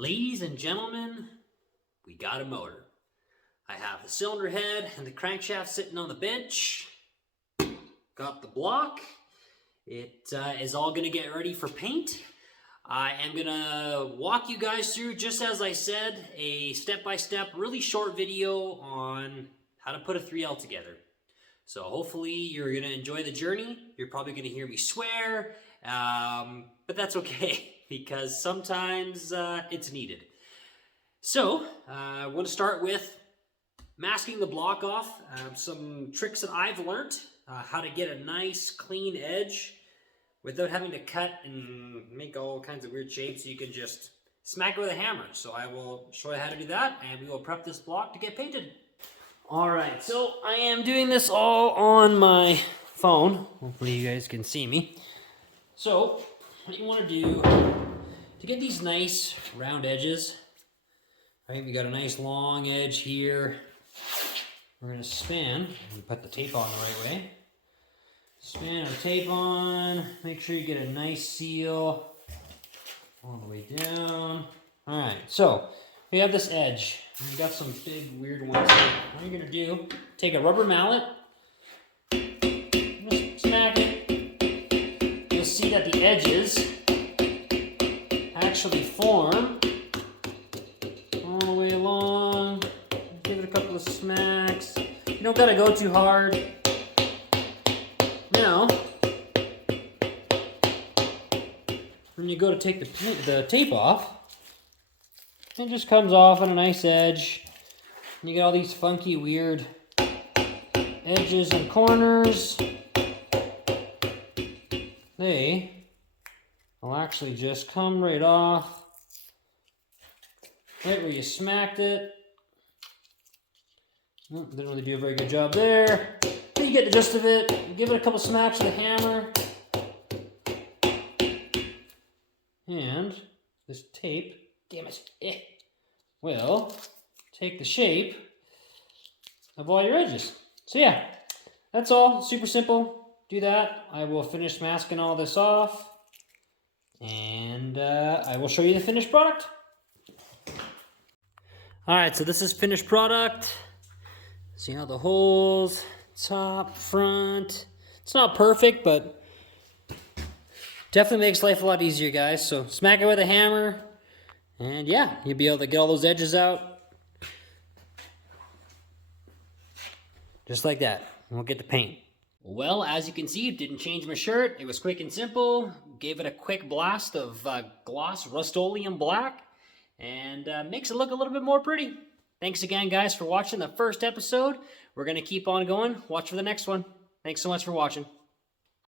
Ladies and gentlemen, we got a motor. I have the cylinder head and the crankshaft sitting on the bench. Got the block. It is all gonna get ready for paint. I am gonna walk you guys through, just as I said, a step-by-step, really short video on how to put a 3L together. So hopefully you're gonna enjoy the journey. You're probably gonna hear me swear, but that's okay because sometimes it's needed. So I want to start with masking the block off. Some tricks that I've learned, how to get a nice clean edge without having to cut and make all kinds of weird shapes. You can just smack it with a hammer. So I will show you how to do that, and we will prep this block to get painted. All right, so I am doing this all on my phone. Hopefully you guys can see me. So what you want to do to get these nice round edges, right? We got a nice long edge here. We're going to span and put the tape on the right way. Span our tape on. Make sure you get a nice seal all the way down. All right, so we have this edge. We've got some big weird ones here. What you're going to do, take a rubber mallet, just smack it. You'll see that the edges actually form all the way along. Give it a couple of smacks. You don't gotta go too hard. Now, when you go to take the tape off, it just comes off on a nice edge. You get all these funky, weird edges and corners. They will actually just come right off, right where you smacked it. Oh, didn't really do a very good job there. But you get the gist of it. Give it a couple smacks with a hammer. And this tape, damn it, will take the shape of all your edges. So yeah, that's all. Super simple. Do that. I will finish masking all this off. And I will show you the finished product. Alright, so this is finished product. See how the holes, top, front. It's not perfect, but definitely makes life a lot easier, guys. So smack it with a hammer, and yeah, you'll be able to get all those edges out. Just like that. And we'll get the paint. Well, as you can see, it didn't change my shirt. It was quick and simple. Gave it a quick blast of gloss Rust-Oleum black, and makes it look a little bit more pretty. Thanks again, guys, for watching the first episode. We're going to keep on going. Watch for the next one. Thanks so much for watching.